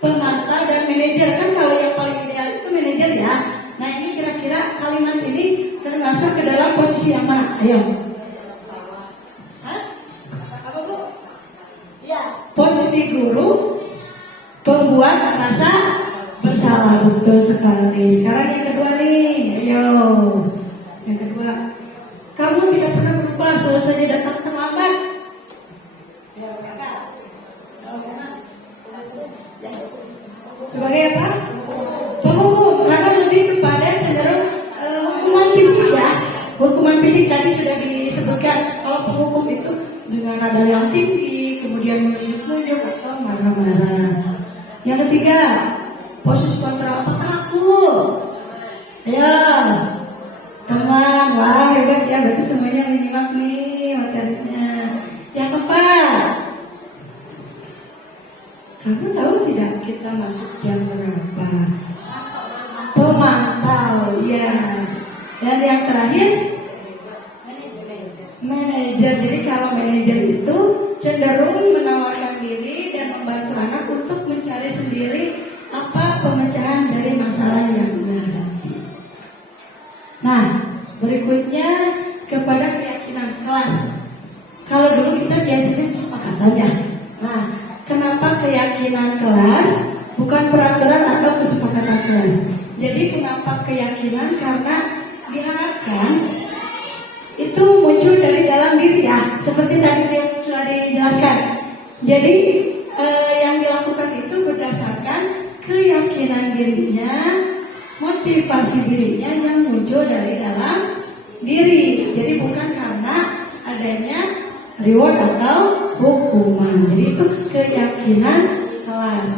pemantau, dan manajer. Kan kalau yang paling ideal itu manajer ya. Nah ini kira-kira kalimat ini termasuk ke dalam posisi yang mana? Ayo. Hah? Apa bu? Ya, posisi guru, pembuat rasa bersalah, betul sekali. Sekarang yang kedua nih, ayo. Yang kedua, kamu tidak pernah berubah, selalu saja datang terlambat. Ya, kakak. Sebagai apa? Penghukum, karena lebih kepada cenderung hukuman fisik ya. Hukuman fisik tadi sudah disebutkan. Kalau penghukum itu dengan nada yang tinggi, kemudian menunjuk-nunjuk atau marah-marah. Yang ketiga, posisi kontra, apakah aku? Ya, teman, wah hebat ya, berarti semuanya menyimak nih materinya. Yang keempat, kamu tahu tidak kita masuk jam berapa? Pemantau, ya. Dan yang terakhir, manajer. Jadi kalau manajer itu cenderung menawarkan diri dan membantu anak untuk mencari sendiri apa pemecahan dari masalah yang dihadapi. Nah, berikutnya kepada keyakinan kelas. Kalau dulu kita biasanya kesepakatan ya. Nah, kenapa keyakinan kelas bukan peraturan atau kesepakatan kelas? Jadi kenapa keyakinan? Karena diharapkan itu muncul dari dalam diri ya, seperti tadi yang sudah dijelaskan. Jadi yang dilakukan itu berdasarkan keyakinan dirinya, motivasi dirinya yang muncul dari dalam diri. Jadi bukan karena adanya reward atau hukuman. Jadi itu keyakinan kelas.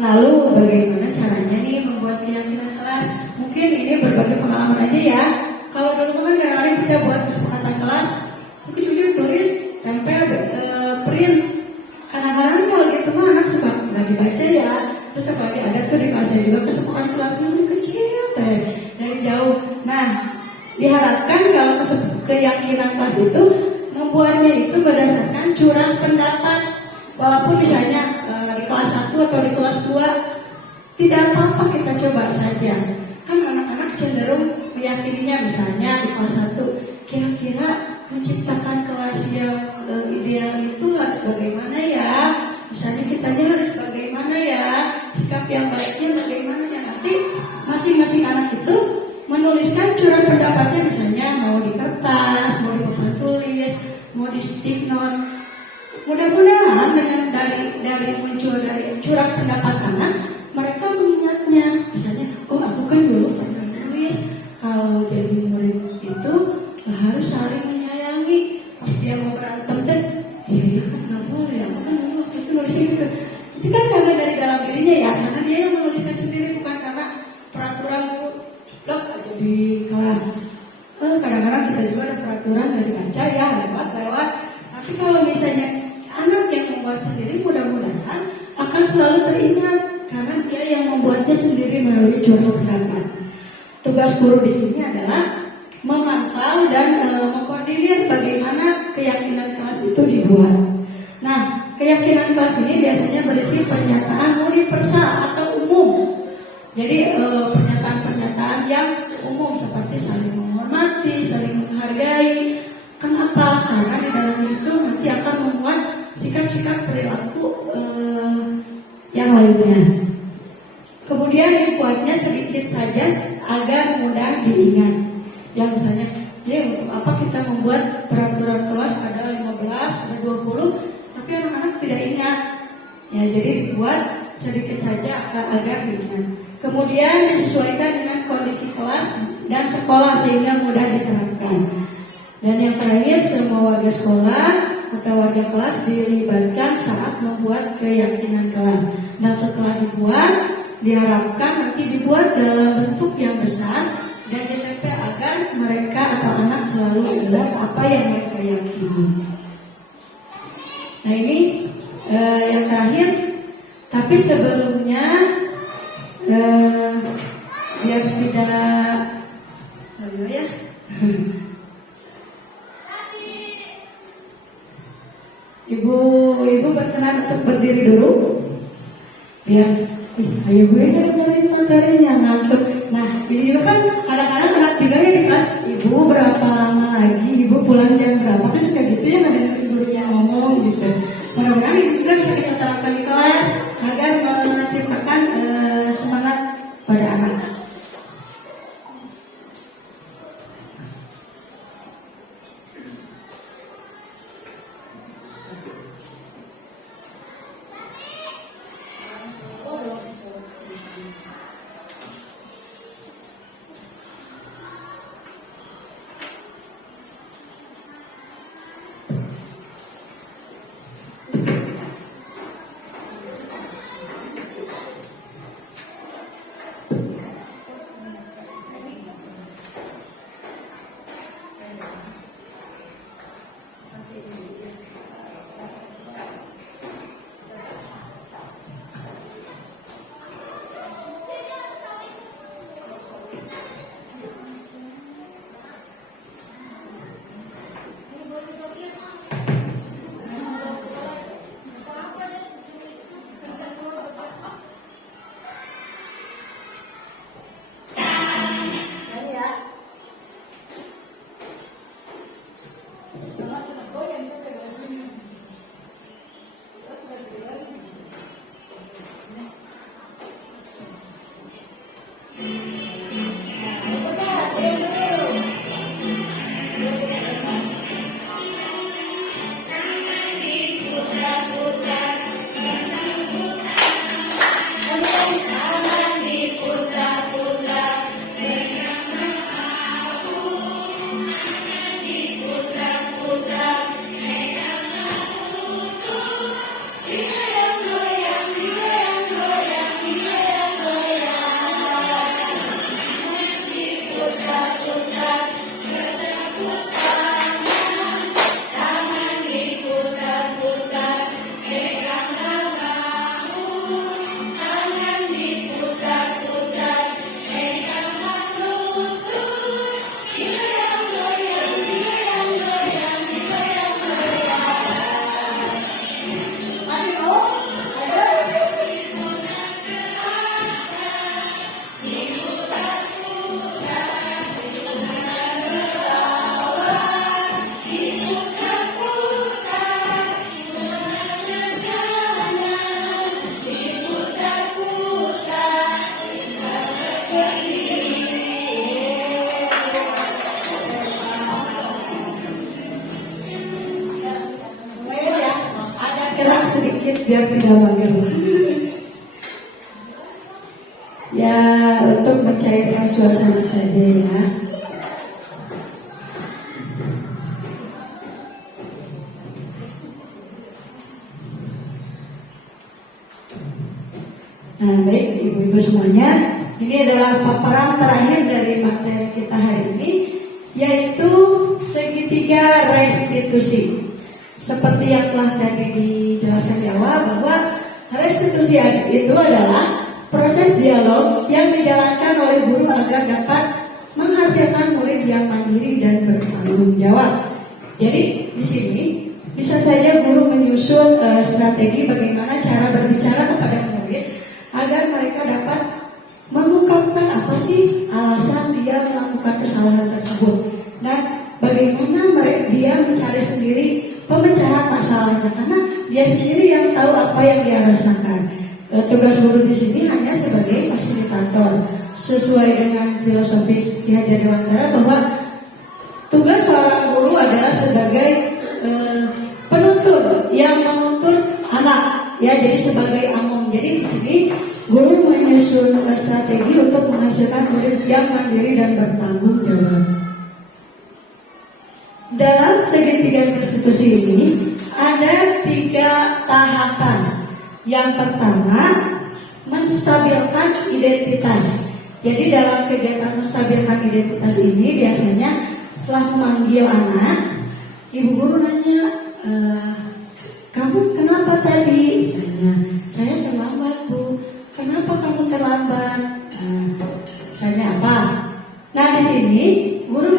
Lalu bagaimana caranya nih membuat keyakinan kelas? Mungkin ini berbagi pengalaman aja ya. Kalau dulu kan kadang-kadang kita buat kesepakatan kelas, ujung-ujung tulis, tempel, print. Kadang-kadang kalau gitu mah anak suka nggak dibaca ya. Terus apalagi ada tuh di kelasnya juga kesepakatan kelasnya kecil teh dari jauh. Nah, diharapkan kalau keyakinan kelas itu membuatnya itu berdasarkan curah pendapat. Walaupun misalnya di kelas 1 atau di kelas 2, tidak apa-apa kita coba saja. Kan anak-anak cenderung meyakininya, misalnya di kelas 1 kira-kira menciptakan kelas yang ideal itu harus bagaimana ya? Misalnya kitanya harus bagaimana ya? Sikap yang baiknya bagaimana ya? Nanti masing-masing anak itu menuliskan curah pendapatnya, misalnya mau di kertas, mau di papan tulis, mau di stick note. Mudah-mudahan dengan dari muncul dari curah pendapat anak, mereka mengingatnya. Misalnya, oh aku kan dulu pernah nulis kalau jadi murid itu harus saling menyayangi. Pas dia mau berantem teh, ya kan nggak boleh. Aku kan dulu waktu itu nulis gitu. Itu kan karena dari dalam dirinya ya, karena dia yang menuliskan sendiri, bukan karena peraturan guru blok aja di kelas. Kadang-kadang kita juga ada peraturan dari baca ya, lewat. Tapi kalau misalnya anak yang membuat sendiri, mudah-mudahan akan selalu teringat karena dia yang membuatnya sendiri melalui curah pendapat. Tugas guru di sini adalah memantau dan mengkoordinir bagaimana keyakinan kelas itu dibuat. Nah, keyakinan kelas ini biasanya berisi pernyataan universal atau umum. Jadi pernyataan yang umum seperti saling menghormati, saling menghargai. Kenapa? Karena di dalam itu nanti akan membuat sikap-sikap perilaku yang lainnya. Kemudian yang kuatnya sedikit saja agar mudah diingat. Yang misalnya, untuk apa kita membuat peraturan kelas ada 15, ada 20, tapi anak-anak tidak ingat. Ya, jadi dibuat sedikit saja agar diingat. Kemudian disesuaikan dengan kondisi kelas dan sekolah sehingga mudah diterapkan. Dan yang terakhir, semua warga sekolah atau warga kelas dilibatkan saat membuat keyakinan kelas. Dan setelah dibuat, diharapkan nanti dibuat dalam bentuk yang besar dan ditempel agar mereka atau anak selalu ingat apa yang mereka yakini. Nah ini yang terakhir, tapi sebelumnya biar tidak ya. Ibu berkenan untuk berdiri dulu. Biar ayo gue dengerin materinya ngantuk. Nah ini juga kan kadang-kadang anak juga ya kan. Ibu berapa lama lagi? Ibu pulang jam berapa? Kan suka gitu ya ada gurunya ngomong gitu. Mudah-mudahan ini juga bisa kita terapkan di kelas agar menciptakan semangat pada anak. Biar tidak mager. Ya, untuk mencairkan suasana saja ya. Nah, baik ibu-ibu semuanya, ini adalah paparan terakhir dari materi kita hari ini, yaitu segitiga restitusi. Seperti yang telah tadi dijelaskan di awal, bahwa restitusi itu adalah proses dialog yang dijalankan oleh guru agar dapat menghasilkan murid yang mandiri dan bertanggung jawab. Jadi di sini bisa saja guru menyusun strategi bagaimana cara berbicara kepada murid agar mereka dapat mengungkapkan apa sih alasan melakukan kesalahan tersebut. Nah, bagaimana dia mencari sendiri pemecahan masalahnya, karena dia sendiri yang tahu apa yang dia rasakan. Tugas guru di sini hanya sebagai fasilitator, sesuai dengan filosofis Ki Hajar Dewantara bahwa tugas seorang guru adalah sebagai penuntun yang menuntun anak, ya, jadi sebagai among. Jadi di sini guru menyusun strategi untuk menghasilkan murid yang mandiri dan bertanggung jawab. Dalam segitiga restitusi ini ada 3 tahapan. Yang pertama, menstabilkan identitas. Jadi dalam kegiatan menstabilkan identitas ini biasanya setelah memanggil anak, ibu guru nanya, kamu kenapa tadi? Saya terlambat, Bu. Kenapa kamu terlambat? Saya apa? Nah, di sini guru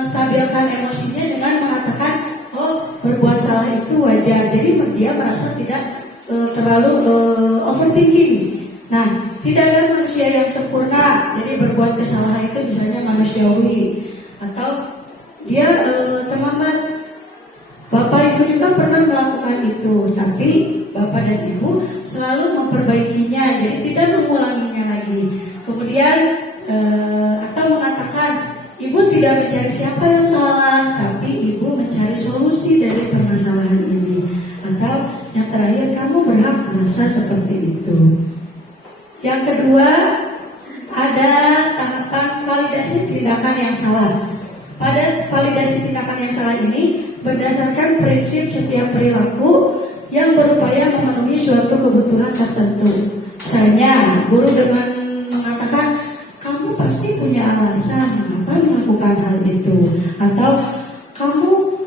menstabilkan emosinya dengan mengatakan, oh, berbuat salah itu wajar. Jadi dia merasa tidak terlalu overthinking. Nah, tidak ada manusia yang sempurna. Jadi berbuat kesalahan itu misalnya manusiawi, atau dia terlambat. Bapak Ibu juga pernah melakukan itu, tapi Bapak dan Ibu selalu memperbaikinya, jadi tidak mengulanginya lagi. Kemudian atau mengatakan, Ibu tidak mencari siapa yang salah, tapi Ibu mencari solusi dari permasalahan ini. Atau yang terakhir, kamu berhak merasa seperti itu. Yang kedua, ada tahapan validasi tindakan yang salah. Pada validasi tindakan yang salah ini berdasarkan prinsip setiap perilaku yang berupaya memenuhi suatu kebutuhan tertentu. Misalnya, guru dengan mengatakan, kamu pasti punya alasan mengapa melakukan hal itu, atau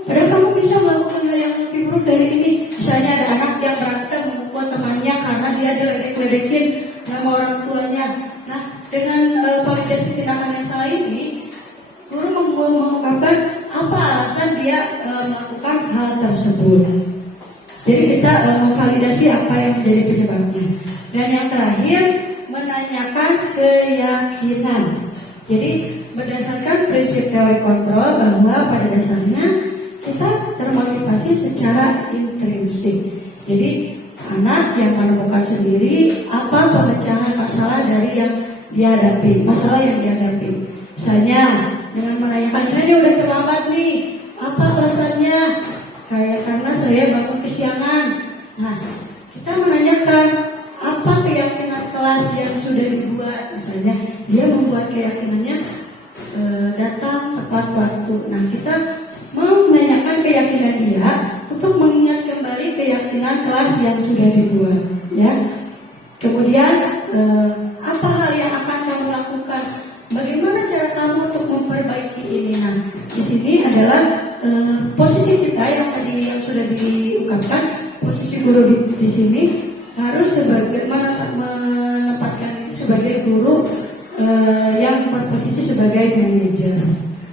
padahal kamu bisa melakukan hal yang lebih buruk dari ini. Misalnya ada anak yang berantem memukul temannya karena dia diledek-ledekin sama orang tuanya. Nah, dengan validasi tindakan yang salah ini, guru mengungkapkan apa alasan dia melakukan hal tersebut. Jadi kita memvalidasi apa yang menjadi penyebabnya. Dan yang terakhir, menanyakan keyakinan. Jadi berdasarkan prinsip teori kontrol bahwa pada dasarnya kita termotivasi secara intrinsik. Jadi anak yang menemukan sendiri apa pemecahan masalah dari yang dihadapi, masalah yang dihadapi. Misalnya dengan menanyakan, ini udah terlambat nih, apa alasannya? Karena saya bangun kesiangan. Nah, kita menanyakan apa keyakinan kelas yang sudah dibuat. Misalnya dia membuat keyakinannya datang tepat waktu. Nah, kita mau menanyakan keyakinan dia untuk mengingat kembali keyakinan kelas yang sudah dibuat, ya. Kemudian apa hal yang akan kamu lakukan? Bagaimana cara kamu untuk memperbaiki ini? Nah, di sini adalah posisi kita yang tadi yang sudah diungkapkan, posisi guru di sini harus menempatkan sebagai guru yang berposisi sebagai manajer.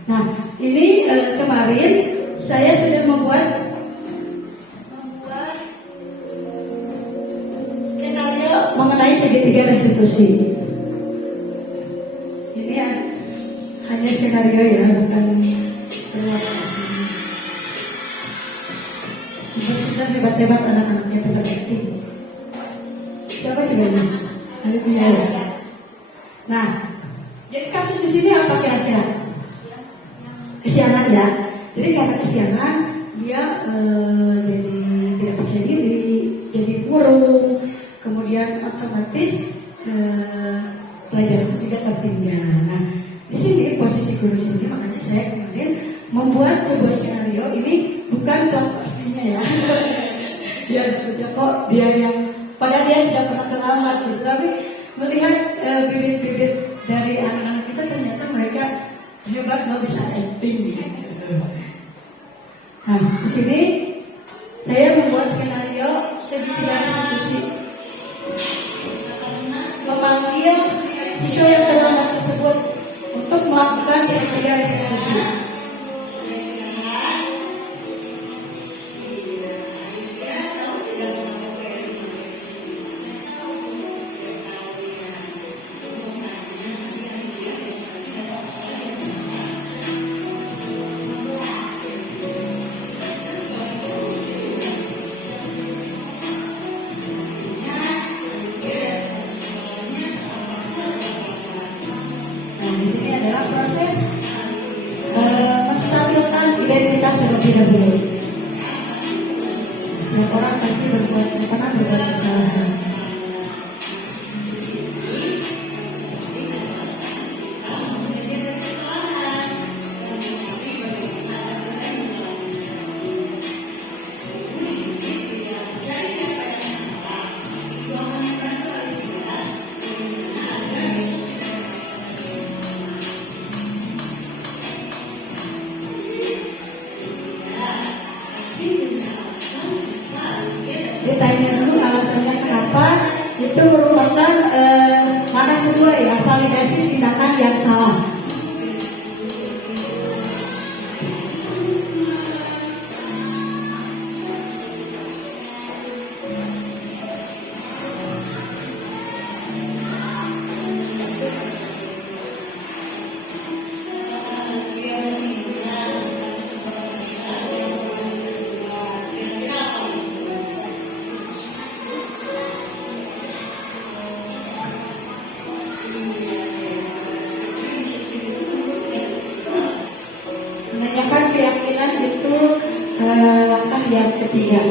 Nah, ini kemarin saya sudah membuat skenario mengenai segitiga restitusi. Ini hanya skenario ya, bukan benar hebat-hebat anak-anaknya tetap acting. Siapa coba ini? Hari punya ya. Nah, jadi kasus di sini apa kira-kira? Kesiangan ya. Jadi karena kesiangan dia jadi tidak percaya diri, jadi murung, kemudian otomatis pelajaran tidak tertinggal. Nah, di sini posisi guru di sini, makanya saya kemarin membuat sebuah skenario ini bukan plot twist-nya ya. Dia kok dia yang padahal dia tidak pernah terlambat gitu, tapi melihat bibit-bibit dari anak-anak kita ternyata mereka hebat, nggak bisa acting gitu. Nah, di sini saya membuat skenario segitiga restitusi, memanggil siswa yang terlambat tersebut untuk melakukan segitiga restitusi. di sini adalah proses menstabilkan identitas terlebih dahulu. Setiap orang pasti pernah berbuat kesalahan. Ditanya dulu alasannya kenapa, itu merupakan langkah kedua ya, validasi tindakan yang salah. Menanyakan keyakinan itu langkah yang ketiga.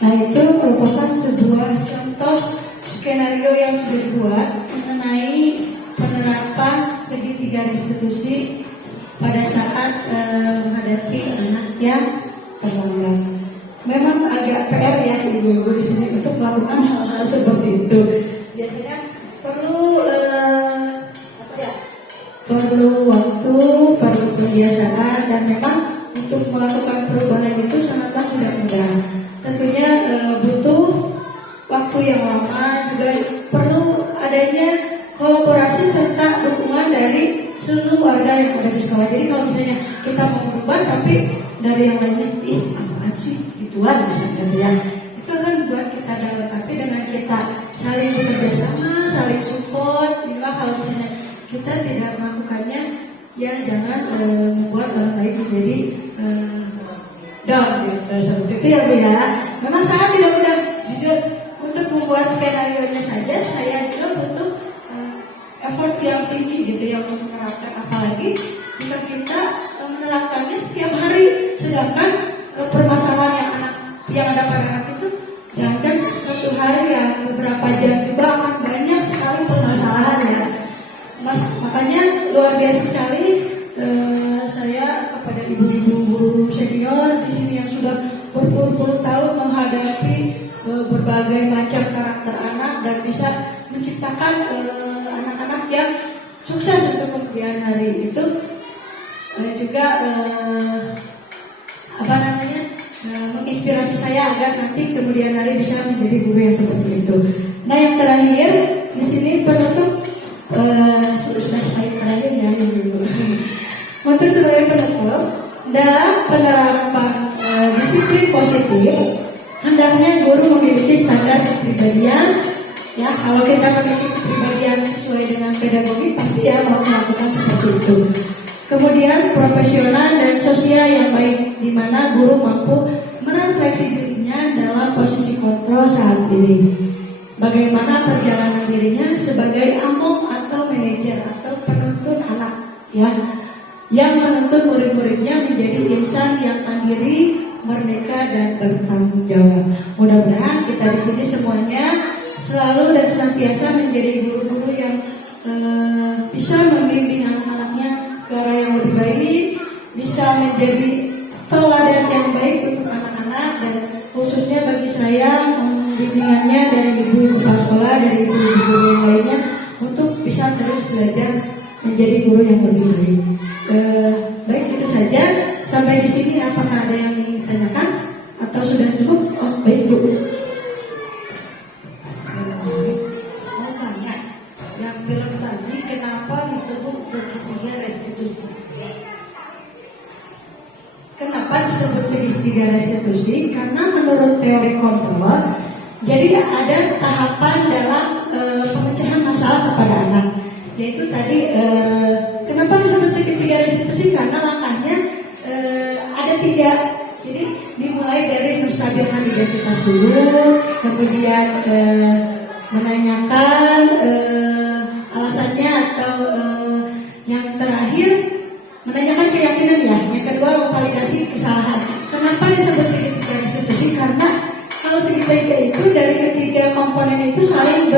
Nah, itu merupakan sebuah contoh skenario yang sudah dibuat mengenai penerapan segitiga restitusi pada saat menghadapi anak yang terlambat. Memang agak PR ya ibu-ibu di sini untuk melakukan hal-hal seperti itu. Biasanya perlu perlu waktu, perlu kebiasaan, dan memang untuk melakukan perubahan itu sangatlah tidak mudah. Tentunya butuh waktu yang lama, juga perlu adanya kolaborasi serta dukungan dari seluruh warga yang ada di sekolah. Jadi kalau misalnya kita mau berubah tapi dari yang lainnya, apaan sih ituan misalnya ya, itu akan buat kita down. Tapi dengan kita saling bekerja sama, saling support, bila kalau misalnya kita tidak melakukannya, ya jangan membuat orang lain menjadi down gitu, seperti itu ya Bu ya. Memang sangat tidak mudah, jujur untuk membuat skenario-nya saja saya juga butuh effort yang tinggi gitu ya untuk menerapkan, apalagi jika kita menerapkannya setiap hari, sedangkan permasalahan yang ada pada anak itu jangan satu hari ya, beberapa jam juga akan banyak sekali permasalahan ya. Makanya luar biasa sekali saya kepada ibu-ibu guru senior di sini yang sudah berpuluh-puluh tahun menghadapi berbagai macam karakter anak dan bisa menciptakan anak-anak yang sukses untuk kemudian hari itu, juga menginspirasi saya agar nanti kemudian hari bisa menjadi guru yang seperti itu. Nah, yang terakhir di sini penutup sudah saya terakhir ya ibu. Untuk sebagai penutup, dalam penerapan disiplin positif, hendaknya guru memiliki standar kepribadian. Ya, kalau kita memiliki kepribadian sesuai dengan pedagogi, pasti ya mau melakukan seperti itu. Kemudian profesional dan sosial yang baik, di mana guru mampu merefleksi dirinya dalam posisi kontrol saat ini. Bagaimana perjalanan dirinya sebagai among atau manajer atau penuntun anak, ya, yang menuntun murid-muridnya menjadi insan yang mandiri, merdeka dan bertanggung jawab. Mudah-mudahan kita di sini semuanya selalu dan senantiasa menjadi guru-guru yang bisa membimbing anak-anaknya ke arah yang lebih baik, bisa menjadi teladan yang baik untuk anak-anak, dan khususnya bagi saya bimbingannya dari ibu kepala sekolah, dari ibu-ibu guru yang lainnya untuk bisa terus belajar menjadi guru yang lebih baik. Baik, itu saja. Sampai di sini apakah ada yang ingin ditanyakan atau sudah cukup? Oh, baik Bu. Mau tanya, yang film tadi kenapa disebut segitiga restitusi? Kenapa disebut segitiga restitusi? Karena menurut teori kontrol, jadi ada tahapan dalam pemecahan masalah kepada anak. Yaitu tadi kenapa disebut segitiga restitusi? Karena langkahnya ada 3. Jadi dimulai dari menstabilkan identitas dulu, kemudian menanyakan alasannya, atau yang terakhir menanyakan keyakinan ya. Yang kedua memvalidasi kesalahan. Kenapa disebut segitiga restitusi? Karena kalau segitiga itu dari ketiga komponen itu saling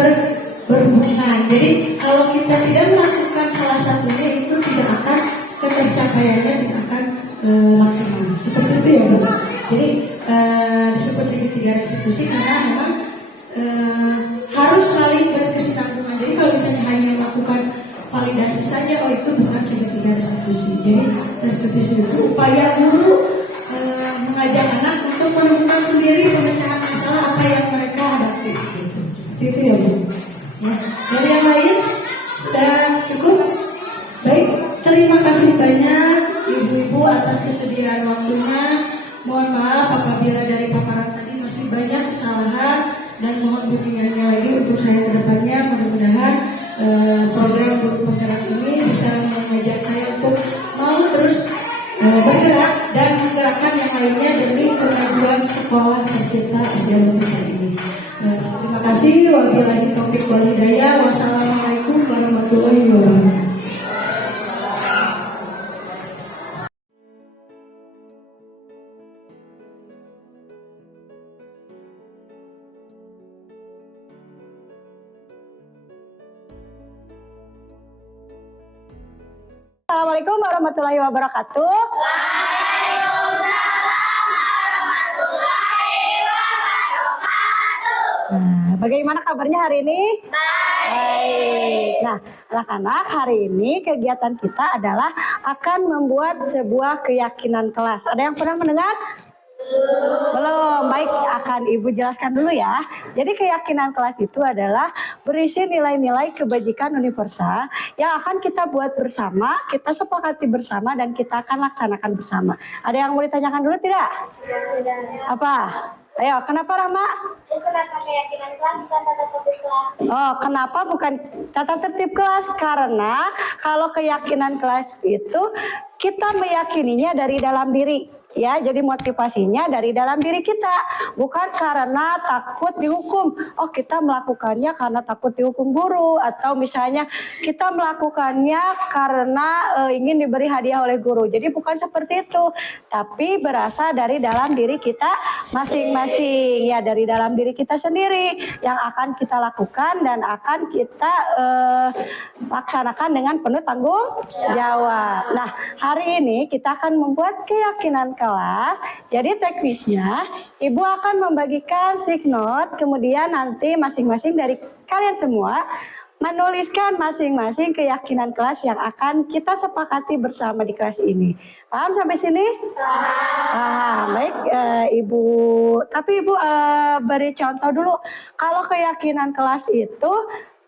berhubungan. Jadi kalau kita tidak melakukan salah satunya, itu tidak akan ketercapaiannya tidak akan maksimal. Seperti itu ya Bu. Jadi disebut segitiga restitusi karena memang harus saling berkesinambungan. Jadi kalau misalnya hanya melakukan validasi saja, oh itu bukan segitiga restitusi. Jadi restitusi itu upaya guru mengajak anak untuk menemukan sendiri pemecahan masalah apa yang mereka hadapi. Gitu. Seperti itu ya Bu. Ya. Dari yang lain sudah cukup. Baik, terima kasih banyak ibu-ibu atas kesediaan waktunya. Mohon maaf apabila dari paparan tadi masih banyak kesalahan, dan mohon bimbingannya lagi untuk saya ke depannya. Mudah-mudahan program guru penggerak ini bisa mengajak saya untuk mau terus bergerak dan menggerakkan yang lainnya demi kemajuan sekolah tercinta Indonesia ini. Terima kasih. Wabillahi taufiq wal hidayah. Wassalamualaikum warahmatullahi wabarakatuh. Assalamualaikum warahmatullahi wabarakatuh. Nah, bagaimana kabarnya hari ini? Baik. Nah, anak-anak, hari ini kegiatan kita adalah akan membuat sebuah keyakinan kelas. Ada yang pernah mendengar? Belum. Baik, akan Ibu jelaskan dulu ya. Jadi keyakinan kelas itu adalah berisi nilai-nilai kebajikan universal yang akan kita buat bersama, kita sepakati bersama, dan kita akan laksanakan bersama. Ada yang mau ditanyakan dulu tidak? Apa? Ayo, kenapa Rama? Kenapa keyakinan kelas bukan tata tertib kelas? Oh, kenapa bukan tata tertib kelas? Karena kalau keyakinan kelas itu kita meyakininya dari dalam diri, ya. Jadi motivasinya dari dalam diri kita, bukan karena takut dihukum. Oh, kita melakukannya karena takut dihukum guru, atau misalnya kita melakukannya karena ingin diberi hadiah oleh guru. Jadi bukan seperti itu, tapi berasal dari dalam diri kita masing-masing, ya, dari dalam diri kita sendiri yang akan kita lakukan dan akan kita laksanakan dengan penuh tanggung jawab. Nah, hari ini kita akan membuat keyakinan kelas. Jadi teknisnya, Ibu akan membagikan sick note, kemudian nanti masing-masing dari kalian semua menuliskan masing-masing keyakinan kelas yang akan kita sepakati bersama di kelas ini. Paham sampai sini? Paham. Baik, Ibu. Tapi Ibu beri contoh dulu. Kalau keyakinan kelas itu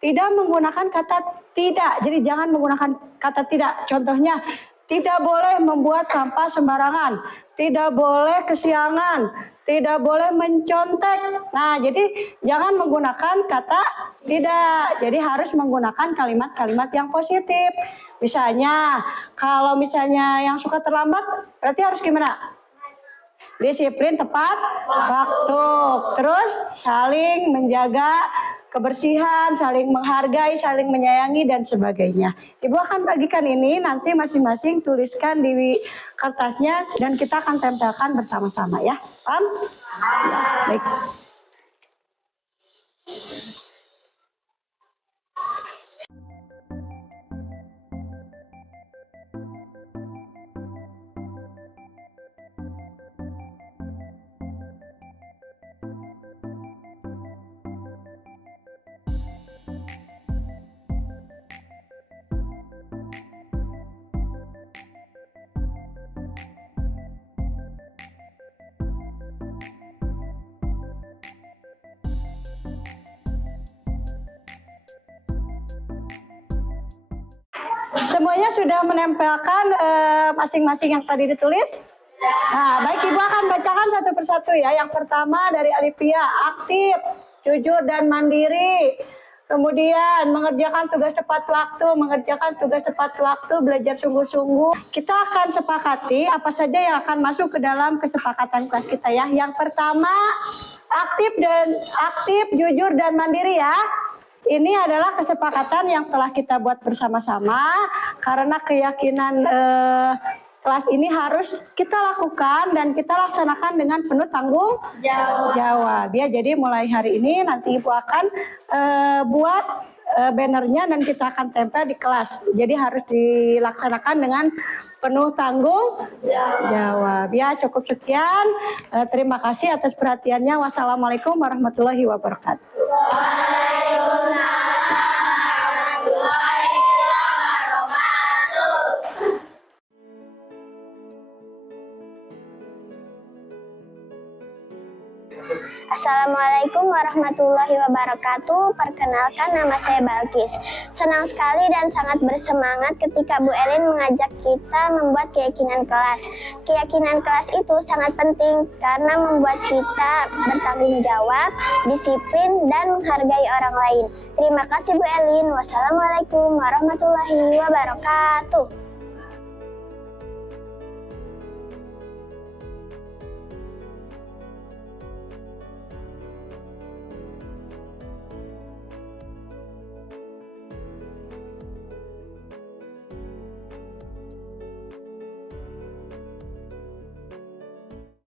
tidak menggunakan kata tidak. Jadi jangan menggunakan kata tidak. Contohnya, tidak boleh membuat sampah sembarangan, tidak boleh kesiangan, tidak boleh mencontek. Nah, jadi jangan menggunakan kata tidak. Jadi harus menggunakan kalimat-kalimat yang positif. Misalnya, kalau misalnya yang suka terlambat, berarti harus gimana? Disiplin, tepat waktu. Terus saling menjaga kebersihan, saling menghargai, saling menyayangi, dan sebagainya. Ibu akan bagikan ini, nanti masing-masing tuliskan di kertasnya, dan kita akan tempelkan bersama-sama ya. Paham? Baik. Semuanya sudah menempelkan masing-masing yang tadi ditulis? Nah, baik, Ibu akan bacakan satu persatu ya. Yang pertama dari Alivia, aktif, jujur dan mandiri. Kemudian mengerjakan tugas tepat waktu, belajar sungguh-sungguh. Kita akan sepakati apa saja yang akan masuk ke dalam kesepakatan kelas kita ya. Yang pertama, aktif, jujur dan mandiri ya. Ini adalah kesepakatan yang telah kita buat bersama-sama karena keyakinan kelas ini harus kita lakukan dan kita laksanakan dengan penuh tanggung jawab. Ya, jadi mulai hari ini nanti Ibu akan buat bannernya dan kita akan tempel di kelas. Jadi harus dilaksanakan dengan penuh tanggung jawab. Ya, cukup sekian. Terima kasih atas perhatiannya. Wassalamualaikum warahmatullahi wabarakatuh. Assalamualaikum warahmatullahi wabarakatuh. Perkenalkan, nama saya Balkis. Senang sekali dan sangat bersemangat ketika Bu Elin mengajak kita membuat keyakinan kelas. Keyakinan kelas itu sangat penting karena membuat kita bertanggung jawab, disiplin, dan menghargai orang lain. Terima kasih Bu Elin. Wassalamualaikum warahmatullahi wabarakatuh.